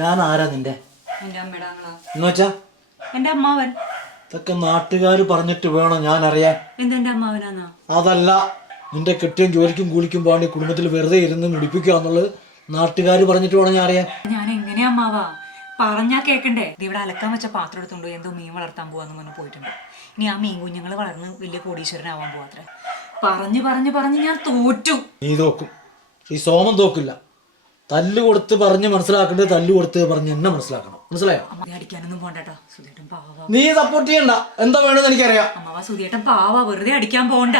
ഞാൻ ആരാ നിന്റെ എന്നുവെച്ചാ എന്റെ അമ്മാവൻ. ഇതൊക്കെ നാട്ടുകാർ പറഞ്ഞിട്ട് വേണം ഞാൻ അറിയാൻ. എന്തെന്റെ അമ്മാവനാന്നാ? അതല്ല, നിന്റെ കെട്ടിയും ജോലിക്കും കൂലിക്കും പോകാണ്ട് കുടുംബത്തിൽ വെറുതെ ഇരുന്ന് മുടിപ്പിക്കുക എന്നുള്ളത് നാട്ടുകാർ പറഞ്ഞിട്ട് വേണം ഞാൻ അറിയാൻ. ഞാൻ എങ്ങനെയാ അമ്മാവാ പറഞ്ഞാ കേക്കണ്ടേ? ഇവിടെ അലക്കാൻ വെച്ച പാത്രം എടുത്തുണ്ടോ എന്തോ മീൻ വളർത്താൻ പോവാന്ന് പറഞ്ഞ് പോയിട്ടുണ്ട്. ഇനി ആ മീൻ കുഞ്ഞുങ്ങൾ വളർന്ന് വലിയ കോടീശ്വരനാവാൻ പോവാത്രേ. പറഞ്ഞു പറഞ്ഞു പറഞ്ഞ് ഞാൻ തോറ്റു. നീ തോക്കും, ഈ സോമൻ തോക്കില്ല. തല്ല് കൊടുത്ത് പറഞ്ഞ് മനസ്സിലാക്കേണ്ടത് തല്ല് കൊടുത്ത് പറഞ്ഞ് എന്നെ മനസ്സിലാക്കണം. മനസ്സിലായോ? അടിക്കാനൊന്നും പോണ്ടേട്ടാ, സുധിയേട്ടൻ പാവാ. നീ സപ്പോർട്ട് ചെയ്യണ്ട, എന്താ വേണമെന്ന് എനിക്കറിയാം. അമ്മാവാ സുധിയേട്ടൻ പാവാ, വെറുതെ അടിക്കാൻ പോണ്ട.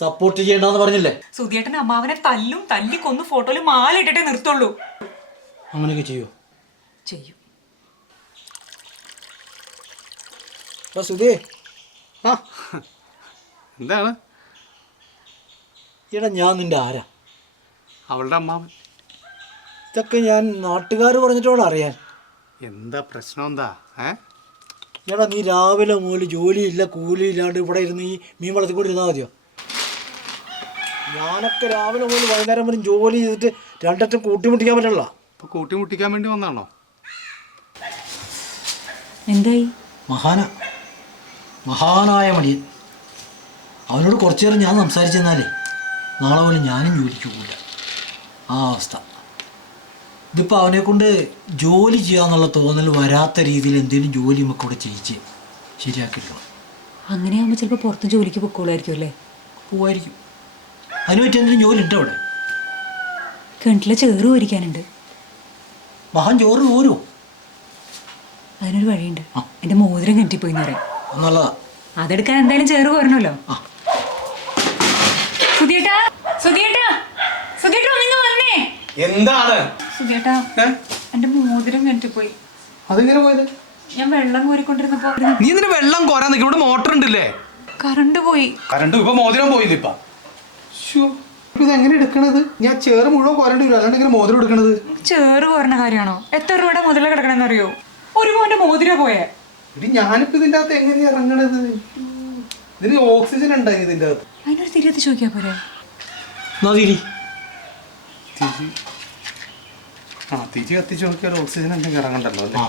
സപ്പോർട്ട് ചെയ്യണ്ടെന്ന് പറഞ്ഞില്ലേ? സുധിയേട്ടൻ അമ്മാവനെ തല്ലും, തല്ലി കൊന്ന് ഫോട്ടോയിൽ മാല ഇട്ടിട്ടേ നിർത്തുള്ളൂ. അങ്ങനെയൊക്കെ ചെയ്യോ? ചെയ്യും. സുധേ, ആ എന്താണ്? എടാ ഞാൻ നിന്റെ ആരാ? അവളുടെ അമ്മാവൻ. ഇതൊക്കെ ഞാൻ നാട്ടുകാർ പറഞ്ഞിട്ടോടെ അറിയാൻ. എന്താ പ്രശ്നം? എന്താ എടാ നീ രാവിലെ മുതൽ ജോലിയില്ല കൂലിയില്ലാണ്ട് ഇവിടെ ഇരുന്ന് ഈ മീൻ വളർത്തിക്കൊണ്ടിരുന്നാൽ മതിയോ? ഞാനൊക്കെ രാവിലെ മുതൽ വൈകുന്നേരം വരെ ജോലി ചെയ്തിട്ട് രണ്ടറ്റം കൂട്ടിമുട്ടിക്കാൻ പറ്റില്ല. ഇപ്പൊ കൂട്ടിമുട്ടിക്കാൻ വേണ്ടി വന്നാണോ? എന്തായി? മഹാനായ മടിയൻ. അവനോട് കുറച്ചു നേരം ഞാൻ സംസാരിച്ചെന്നാലേ നാളെ പോലെ ഞാനും ജോലിക്ക് പോകില്ല. ആ അവസ്ഥ. ഇതിപ്പോൾ അവനെ കൊണ്ട് ജോലി ചെയ്യാന്നുള്ള തോന്നൽ വരാത്ത രീതിയിൽ എന്തെങ്കിലും ജോലി നമുക്ക് ഇവിടെ ചെയ്യിച്ച് ശരിയാക്കിയിരിക്കണം. അങ്ങനെയാകുമ്പോൾ ചിലപ്പോൾ പുറത്ത് ജോലിക്ക് പൊക്കോളായിരിക്കും അല്ലേ? പോവായിരിക്കും. അതിന് പറ്റി എന്തെങ്കിലും ജോലി ഉണ്ട് അവിടെ? കിണറ്റിലെ ചേറ് പോരിക്കാനുണ്ട്. മഹാൻ ചോറ് പോരോ? അതിനൊരു വഴിയുണ്ട്. എൻ്റെ മോതിരം കിണറ്റിൽ പോയിന്ന് പറയാം. നല്ലതാ. അതെടുക്കാൻ എന്തായാലും ചേറ് പോരണല്ലോ. സുധിയേട്ടാ, സുധിയേട്ടാ, സുധിയേട്ടാ ഒന്നിങ്ങ് വന്നേ. എന്താണ് സുധിയേട്ടാ? എന്റെ മോതിരം കിണറ്റിൽ പോയി. അതെങ്ങനെ പോയത്? ഞാൻ വെള്ളം കോരിക്കൊണ്ടിരുന്നപ്പോ. നീ ഇതിന് വെള്ളം കോരാൻ നിൽക്കും, ഇവിടെ മോട്ടർ ഉണ്ടല്ലേ? കറണ്ട് പോയി. കറണ്ട് ഇപ്പൊ മോതിരം പോയില്ല. ഇതെങ്ങനെ എടുക്കണത്? ഞാൻ ചേറ് മുഴുവൻ കോരേണ്ടി വരും, അല്ലാണ്ട് ഇങ്ങനെ മോതിരം എടുക്കണത്. ചേറ് കോരണ കാര്യമാണോ? എത്ര രൂപയുടെ മുതല കിടക്കണമെന്ന് അറിയോ? ഒരു മോന്റെ മോതിര പോയേ. ഞാനിപ്പോ ഇതിന്റെ അകത്ത് എങ്ങനെയാ ഇറങ്ങണത്? ഇതിന് ഓക്സിജൻ ഉണ്ടായി ഇതിന്റെ അകത്ത്. അതിനൊരു തിരി കത്തിച്ച് നോക്കിയാ പോരെ? തിരി കത്തിച്ച് നോക്കിയാൽ ഓക്സിജൻ എന്തെങ്കിലും ഇറങ്ങണ്ടല്ലോ അല്ലേ?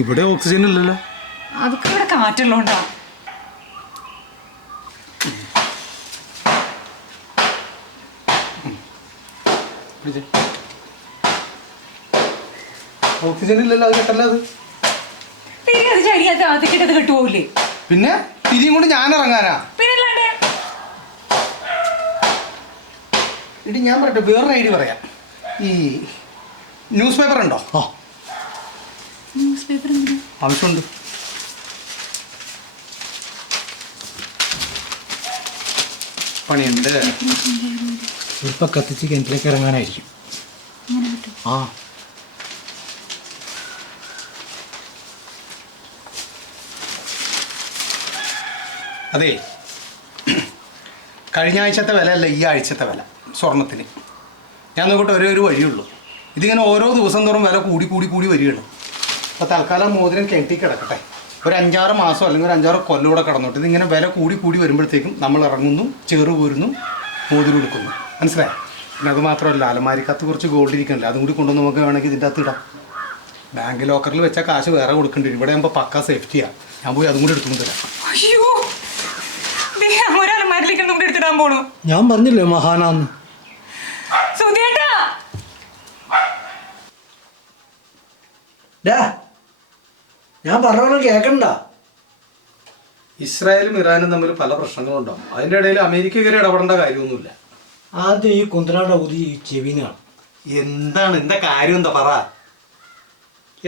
ഇവിടെ ഓക്സിജൻ ഇല്ലല്ലോ. അതൊക്കെ ഇവിടെ കാറ്റുള്ളോണ്ടാ. ഓക്സിജൻ ഇല്ലല്ലോ, അത് കേട്ടല്ലോ. അത് തിരി കത്തിച്ച് അടിയാത്ത ആദ്യക്കിട്ടത് കിട്ടുപോകില്ലേ? പിന്നെ തിരിയും കൊണ്ട് ഞാൻ ഇറങ്ങാനാ? പിന്നല്ലാണ്ട്. ഇടി ഞാൻ പറയട്ടെ, വേറൊരു ഐഡിയ പറയാം. ഈ ന്യൂസ് പേപ്പർ ഉണ്ടോ? ന്യൂസ് പേപ്പർ ആവശ്യമുണ്ട്. പണിയുണ്ട്. ഇപ്പൊ കത്തിച്ച് കിണറ്റിലേക്ക് ഇറങ്ങാനായിരിക്കും. ആ അതെ, കഴിഞ്ഞ ആഴ്ചത്തെ വില അല്ല ഈ ആഴ്ചത്തെ വില സ്വർണത്തിന്. ഞാൻ നോക്കട്ടെ, ഒരേ ഒരു വഴിയുള്ളൂ. ഇതിങ്ങനെ ഓരോ ദിവസം തോറും വില കൂടി കൂടി കൂടി വരികയാണ്. അപ്പോൾ തൽക്കാലം മോതിരം കിണറ്റിൽ കിടക്കട്ടെ. ഒരു 5-6 മാസം അല്ലെങ്കിൽ ഒരു 5-6 കൊല്ലം കൂടെ കിടന്നോട്ട് ഇതിങ്ങനെ വില കൂടി കൂടി വരുമ്പോഴത്തേക്കും നമ്മൾ ഇറങ്ങുന്നു, ചെറു പോരുന്നു, മോതിരം എടുക്കുന്നു. മനസ്സിലായി? പിന്നെ അത് മാത്രമല്ല, അലമാരിക്കകത്ത് കുറച്ച് ഗോൾഡ് ഇരിക്കണില്ല, അതും കൂടി കൊണ്ടുവന്ന് നമുക്ക് വേണമെങ്കിൽ ഇതിൻ്റെ അകത്ത് ഇടാം. ബാങ്ക് ലോക്കറിൽ വെച്ചാൽ കാശ് വേറെ കൊടുക്കേണ്ടി വരും. ഇവിടെ ആകുമ്പോൾ പക്കാ സേഫ്റ്റിയാണ്. ഞാൻ പോയി അതും കൂടി എടുത്തുകൊണ്ട് തരാം. അയ്യോ, ഒരലമാരിലേക്ക് ഒന്നും എടുത്തിടാൻ പോണു. ഞാൻ പറഞ്ഞില്ലേ മഹാനാന്ന്. സുധിയേട്ടാ, ഞാൻ പറഞ്ഞോളൂ, കേക്കണ്ട. ഇസ്രായേലും ഇറാനും തമ്മിൽ പല പ്രശ്നങ്ങളുണ്ടാവും. അതിൻ്റെ ഇടയിൽ അമേരിക്ക കയറി ഇടപെടേണ്ട കാര്യമൊന്നുമില്ല. ആദ്യം ഈ കുന്തനാടെ ഊതി ചെവിനാണ്. എന്താണ് എന്താ കാര്യം? എന്താ പറ.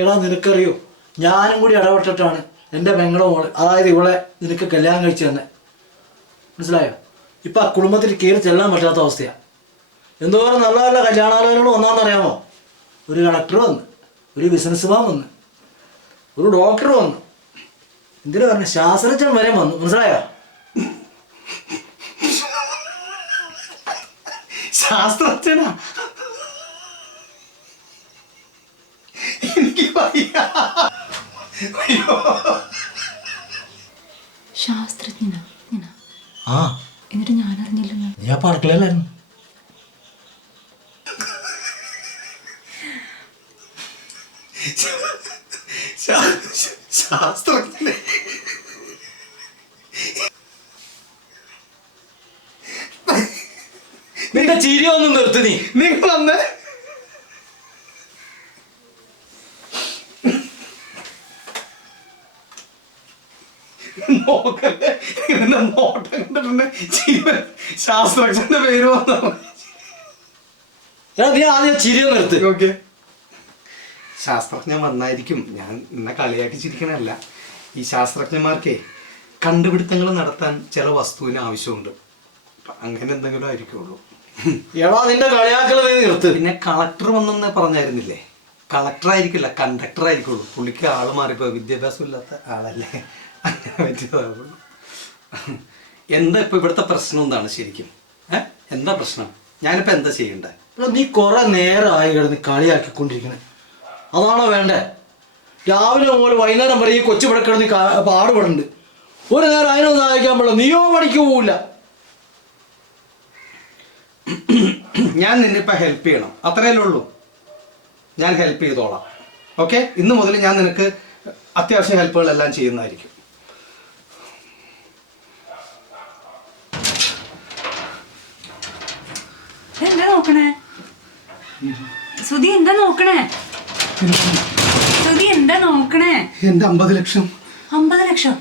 എടാ നിനക്കറിയോ, ഞാനും കൂടി ഇടപെട്ടിട്ടാണ് എൻ്റെ പെങ്ങളെ മോള്, അതായത് ഇവളെ നിനക്ക് കല്യാണം കഴിച്ചു തന്നെ. മനസ്സിലായോ? ഇപ്പം ആ കുടുംബത്തിൽ കയറി ചെല്ലാൻ പറ്റാത്ത അവസ്ഥയാണ്. എന്തോരം നല്ല നല്ല കല്യാണാലോചനകൾ വന്നാന്നറിയാമോ? ഒരു കളക്ടർ വന്ന്, ഒരു ബിസിനസ്സുമാൻ വന്ന്, ഒരു ഡോക്ടർ വന്നു, എന്തിനു പറഞ്ഞു, ശാസ്ത്രജ്ഞൻ വരെ വന്നു. മനസ്സിലായോ? ശാസ്ത്രജ്ഞനാ? എനിക്ക് ശാസ്ത്രജ്ഞനാ? ആ എന്നിട്ട് ഞാൻ അറിഞ്ഞില്ലല്ലോ. നീ ആ അടുക്കളയിലായിരുന്നു. ശാസ്ത്രജ്ഞനെ നിന്റെ ചിരി ഒന്ന് നിർത്തി നീ. നിങ്ങൾ വന്ന് നോക്കല്ലേ, ഇങ്ങനെ നോട്ടം കണ്ടിട്ടുണ്ട്. ജീവൻ ശാസ്ത്രജ്ഞന്റെ പേര് വന്നു. എടാ നീ ആദ്യം ചിരി ഒന്ന് നിർത്ത്. ഓക്കെ, ശാസ്ത്രജ്ഞൻ വന്നായിരിക്കും. ഞാൻ എന്നെ കളിയാക്കി ചിരിക്കണല്ല. ഈ ശാസ്ത്രജ്ഞന്മാർക്കേ കണ്ടുപിടുത്തങ്ങൾ നടത്താൻ ചില വസ്തുവിന് ആവശ്യമുണ്ട്. അങ്ങനെ എന്തെങ്കിലും ആയിരിക്കുള്ളൂ. എടാ നിന്റെ കളിയാക്കളെ നീ നിർത്ത്. പിന്നെ കളക്ടർ വന്നെന്ന് പറഞ്ഞായിരുന്നില്ലേ? കളക്ടർ ആയിരിക്കില്ല, കണ്ടക്ടർ ആയിരിക്കുള്ളൂ. പുള്ളിക്ക് ആള് മാറിപ്പോ, വിദ്യാഭ്യാസം ഇല്ലാത്ത ആളല്ലേ, അങ്ങനെ പറ്റിയതാവുള്ളൂ. എന്താ ഇപ്പൊ ഇവിടുത്തെ പ്രശ്നം എന്താണ് ശരിക്കും? എന്താ പ്രശ്നം? ഞാനിപ്പോ എന്താ ചെയ്യണ്ടേ? നീ കുറെ നേരമായി കിടന്ന് കളിയാക്കിക്കൊണ്ടിരിക്കണേ, അതാണോ വേണ്ടേ? രാവിലെ മുതൽ വൈകുന്നേരം വരെ ഈ കൊച്ചു ഇവിടെ കിടന്ന് പാടുപെടുന്നുണ്ട്. ഒരു നേരം അതിനൊന്നും സഹായിക്കാൻ പാടില്ല. നീയോ പണിക്ക് പോവില്ല. ഞാൻ നിന്നിപ്പോ ഹെൽപ്പ് ചെയ്യണം, അത്രയല്ലേ ഉള്ളൂ. ഞാൻ ഹെൽപ്പ് ചെയ്തോളാം. ഓക്കെ, ഇന്ന് മുതൽ ഞാൻ നിനക്ക് അത്യാവശ്യം ഹെൽപ്പുകളെല്ലാം ചെയ്യുന്നതായിരിക്കും. എന്താ നോക്കണേ സുധി? എന്താ നോക്കണേ സുധി? എന്താ നോക്കണേ? എന്റെ 50 ലക്ഷം. 50 ലക്ഷം?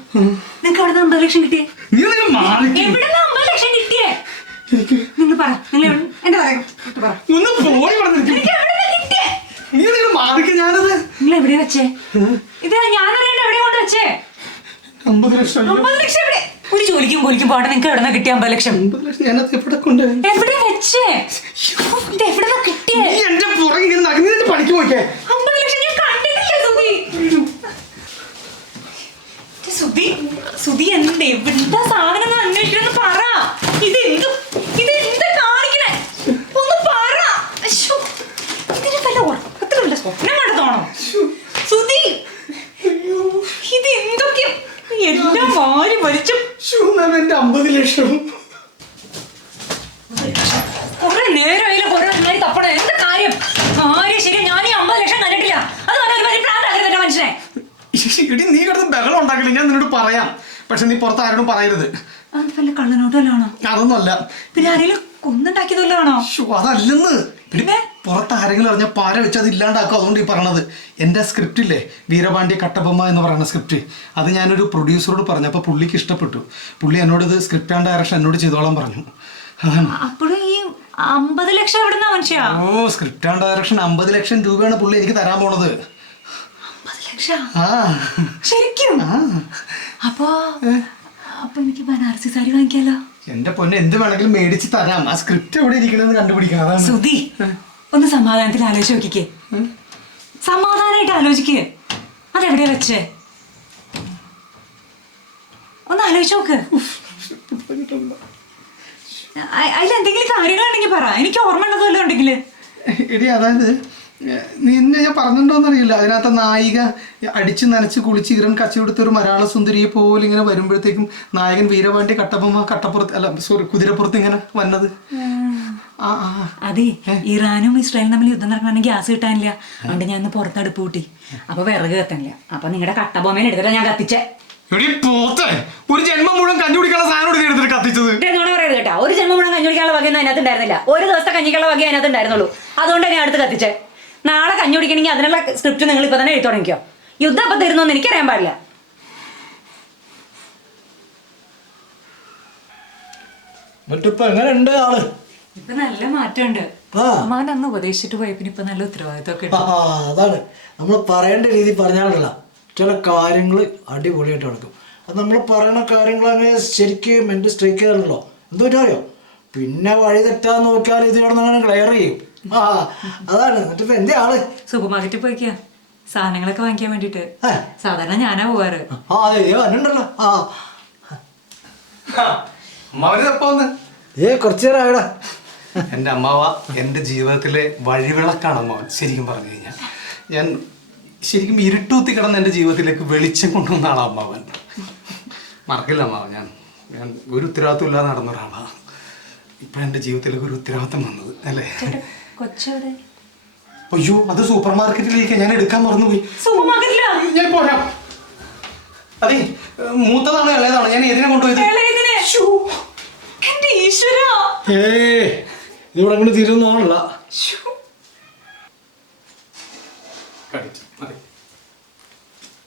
നിനക്ക് എവിടെ 50 ലക്ഷം കിട്ടിയേ? നീ ഒന്ന് മാറി. എവിടെ 50 ലക്ഷം കിട്ടിയേ? നിങ്ങൾ പറ, നിങ്ങൾ എന്റെ പറ. ഒന്ന് പോയി നിനക്ക് എവിടുന്നാ കിട്ടിയേ? നീ ഒന്ന് മാറിക്ക. ഞാനത് നിങ്ങൾ എവിടെയാ വെച്ചേ? ഇത് ഞാനറിയണ്ട എവിടെയാ കൊണ്ട് വെച്ചേ? 50 ലക്ഷം. 50 ലക്ഷം എവിടെ? ഒരു ജോലിക്കും പോട്ടെ, നിങ്ങൾക്ക് എവിടെ കിട്ടിയ 50 ലക്ഷം? 50 ലക്ഷം ഞാനത് എവിടെ കൊണ്ട്? എവിടെ വെച്ചേ? ഇത് എവിടെ കിട്ടിയേ? നീ എന്റെ പുറകെ ഇങ്ങനെ നടന്ന് നിന്റെ പണിക്ക് പോയിക്കേ. 50 ലക്ഷം ഞാൻ കണ്ടിട്ടില്ല സുധി. സുധി, സുധി എന്ത് എവിടുത്തെ സാധനം അന്വേഷിക്കണം പറ. ഇതെന്ത് കാണിക്കണേ? ഒന്ന് പറ. ഇതിന് വല്ല ഉറക്കത്തിലുള്ള സ്വപ്നം കണ്ടതാണോ സുധി? ഇത് എന്തൊക്കെയാ? എല്ലാം വാരി വലിച്ചു. എന്റെ 50 ലക്ഷം കുറെ നേരമായില്ല കുറെ നേരം തപ്പണം. എന്താ കാര്യം? കാര്യം ശരി, ഞാൻ ഈ 50 ലക്ഷം കണ്ടിട്ടില്ല. അത് പറഞ്ഞാൽ പ്ലാൻ ആക്കുന്നുണ്ട് മനുഷ്യനെ. ഇടി, നീ കിടന്ന് ബഹളം ഉണ്ടാക്കില്ല. ഞാൻ നിന്നോട് പറയാം, പക്ഷെ നീ പുറത്ത് ആരോടും പറയരുത്. അത് വല്ല കള്ളനോട്ടല്ലാണോ? അതൊന്നും അല്ല. പിന്നെ ആരെങ്കിലും കൊന്നുണ്ടാക്കിയതല്ലാണോ? അതല്ലെന്ന്. പിന്നെ പുറത്ത് ആരെങ്കിലും അറിഞ്ഞാൽ പാര വെച്ച് അത് ഇല്ലാണ്ടാക്കും. അതുകൊണ്ട് ഈ പറയണത്. എൻ്റെ സ്ക്രിപ്റ്റ് ഇല്ലേ, വീരപാണ്ഡ്യ കട്ടബൊമ്മ എന്ന് പറയുന്ന സ്ക്രിപ്റ്റ്, അത് ഞാനൊരു പ്രൊഡ്യൂസറോട് പറഞ്ഞു. അപ്പോൾ പുള്ളിക്ക് ഇഷ്ടപ്പെട്ടു. പുള്ളി എന്നോട് ഇത് സ്ക്രിപ്റ്റ് ആൻഡ് ഡയറക്ഷൻ എന്നോട് ചെയ്തോളാൻ പറഞ്ഞു. അപ്പോഴും ഈ 50 ലക്ഷം എവിടുന്നാ മനുഷ്യ? ഓ, സ്ക്രിപ്റ്റ് ആൻഡ് ഡയറക്ഷൻ 50 ലക്ഷം രൂപയാണ് പുള്ളി എനിക്ക് തരാൻ പോണത്. 50 ലക്ഷം? ആ, ശരിക്കും? അപ്പൊ എനിക്ക് ബനാറസി സാരി വാങ്ങിക്കാലോ? എന്റെ പൊന്നെ, എന്ത് വേണമെങ്കിലും മേടിച്ച് തരാം. ആ സ്ക്രിപ്റ്റ് എവിടെ ഇരിക്കണെന്ന് കണ്ടുപിടിക്കാം. സുധി, ഒന്ന് സമാധാനത്തിൽ ആലോചിച്ച് നോക്കിക്കേ. സമാധാനമായിട്ട് ആലോചിക്കേ. അതെവിടെയാ വെച്ചേ? ഒന്ന് ആലോചിച്ച് നോക്ക്. അതിലെന്തെങ്കിലും കാര്യങ്ങളുണ്ടെങ്കിൽ പറ. എനിക്ക് ഓർമ്മ ഉള്ളതോ വല്ലതും ഉണ്ടെങ്കിൽ. എടി, അതായത് നിന്നെ ഞാൻ പറഞ്ഞിട്ടുണ്ടോന്നറിയില്ല, അതിനകത്ത് നായിക അടിച്ച് നനച്ച് കുളിച്ച് ഈറൻ കച്ചവെടുത്ത ഒരു മലയാള സുന്ദരിയെ പോലെ ഇങ്ങനെ വരുമ്പോഴത്തേക്കും നായകൻ വീരപാണ്ഡ്യ കട്ടബൊമ്മ കുതിരപ്പുറത്ത് ഇങ്ങനെ വന്നത്. അതെ, ഇറാനും ഇസ്രായേലും തമ്മിൽ യുദ്ധം നടക്കണമെങ്കിൽ ഗ്യാസ് കിട്ടാനില്ല. അതുകൊണ്ട് ഞാൻ ഇന്ന് പുറത്തടുപ്പ് കൂട്ടി. അപ്പൊ വിറക് കത്തണില്ല. അപ്പൊ നിങ്ങളുടെ കട്ടബൊമ്മയിൽ എടുത്തിട്ട് ഞാൻ കത്തിച്ചേ. ഒരു ജന്മം മുഴുവൻ കഞ്ഞി കുടിക്കാനുള്ള സാധനം എടുത്തിട്ട് കത്തിച്ചത്. പറയരുത് കേട്ടോ. ഒരു ജന്മം മുഴുവൻ കഞ്ഞി കുടിക്കാനുള്ള വകയൊന്നും അതിനകത്ത് ഉണ്ടായിരുന്നില്ല. ഒരു ദിവസത്തെ കഞ്ഞിക്കുള്ള വക അതിനകത്ത് ഉണ്ടായിരുന്നുള്ളൂ. അതുകൊണ്ടാണ് ഞാൻ അടുത്ത് കത്തിച്ചേ. നാളെ കഞ്ഞി കുടിക്കണമെങ്കിൽ അതിനുള്ള സ്ക്രിപ്റ്റ് നിങ്ങൾ ഇപ്പൊ തന്നെ എഴുതി തുടങ്ങിക്കോ. യുദ്ധം അപ്പൊ തരുന്നോന്ന് എനിക്കറിയാൻ പാടില്ല. മറ്റിപ്പോ എങ്ങനെയുണ്ട് ആള്? ഇപ്പൊ നല്ല മാറ്റമുണ്ട്. അമ്മാവൻ അന്ന് ഉപദേശിച്ചിട്ട് പോയപ്പിന് ഇപ്പൊ നല്ല ഉത്തരവാദിത്തമൊക്കെ ഉണ്ട്. അതാണ് നമ്മൾ പറയേണ്ട രീതി പറഞ്ഞാലല്ല, ചില കാര്യങ്ങൾ അടിപൊളിയായിട്ട് നടക്കും. അത് നമ്മൾ പറയുന്ന കാര്യങ്ങൾ അങ്ങനെ ശരിക്കും മെന്റ് സ്ട്രൈക്ക് ചെയ്യാറുണ്ടല്ലോ. എന്ത് പറ്റാറിയോ? പിന്നെ വഴി തെറ്റാന്ന് നോക്കിയാൽ ഇത് കിടന്നങ്ങനെ ക്ലിയർ ചെയ്യും. അതാണ്. മറ്റിപ്പോ എന്റെ ആള് സൂപ്പർ മാർക്കറ്റിൽ പോയിക്കാ സാധനങ്ങളൊക്കെ വാങ്ങിക്കാൻ വേണ്ടിട്ട്. സാധാരണ ഞാനാ പോവാറ്. അതെ, വന്നിട്ടുണ്ടല്ലോ. കുറച്ചു നേരം ആയടാ. എൻ്റെ അമ്മാവ എൻ്റെ ജീവിതത്തിലെ വഴിവിളക്കാണ് അമ്മാവൻ. ശരിക്കും പറഞ്ഞു കഴിഞ്ഞാൽ ഞാൻ ശരിക്കും ഇരുട്ടൂത്തി കിടന്ന് എൻ്റെ ജീവിതത്തിലേക്ക് വെളിച്ചം കൊണ്ടുവന്നാണ് അമ്മാവൻ. മറക്കില്ല അമ്മാവൻ. ഞാൻ ഞാൻ ഒരു ഉത്തരവാദിത്വം ഇല്ലാതെ നടന്ന ഒരാളാണ്. ഇപ്പം എൻ്റെ ജീവിതത്തിലേക്ക് ഒരു ഉത്തരവാദിത്വം വന്നത് അല്ലേ? കൊച്ചവിടെ അയ്യോ, അത് സൂപ്പർ മാർക്കറ്റിലേക്ക് ഞാൻ എടുക്കാൻ മറന്നുപോയി. സൂപ്പർ മാർക്കറ്റിലാ? ഞാൻ പോരാം. അതെ, മൂത്തതാണോ ഇളയതാണോ? ഞാൻ ഏതിനെ കൊണ്ടുപോയത്? എന്റെ ഈശ്വരാ, ഇതിവിടെ അങ്ങോട്ട് തീരുന്നോണല്ല. കടിച്ചു.